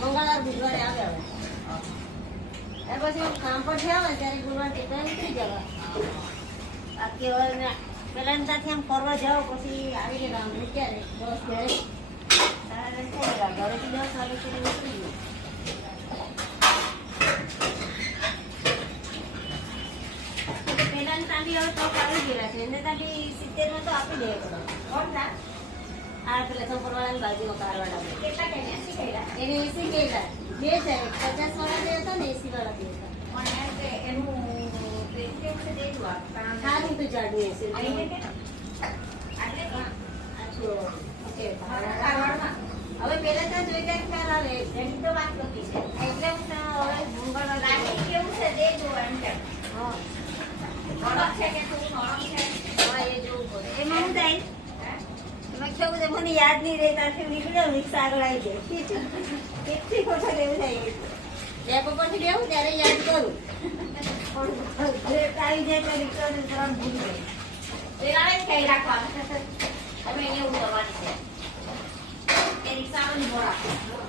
મંગળવાર બુધવારે આવે હવે પછી કામ પર છે આવે ત્યારે ગુરુવાર ટેકવા નીકળી જવા બાકી હવે પેલા ત્યાંથી આમ ફરવા જાઓ પછી આવી ગયા ગામ ક્યારે 10 ઘરેથી 10 વાગે સુધી નીકળી ગયું પેલા તાંડી હવે તો આવી ગયેલા છે એને તાંડી 70 માં તો આપી દે કોણ ના આ પેલા સંપરવાળાની બાજુમાં કારવાડા કેટલા કે 80 કઈલા એને 80 કઈલા બે છે 50 વાળા બે હતા ને 80 વાળા બે હતા પણ એનું પ્રેસિડેન્ટ છે દેજો આ સારું તો જાડું 80 અહીં કે આટલે આટલો ઓકે કારવાડમાં હવે પેલા તો જોઈ જાય ખ્યાલ આવે એની તો વાત નહોતી છે એટલે હું હવે મંગળવાર લાગી કેવું છે દેજો એન્ટર હા ઓળખ છે કે તું ઓળખ છે હા એ જોવું પડે એમાં હું થાય મને યાદ નહીં રહે ત્યાંથી નીકળ્યો રિક્ષા આગળ આવી જાય કેટલી વખત એવું થાય ડેપો પરથી બેહું ત્યારે યાદ કરું પણ આવી જાય તો રિક્ષા ત્રણ ભૂલી જાય એ કઈ રાખવાનું હવે એને એવું કરવાની છે એ રિક્ષામાં મોડા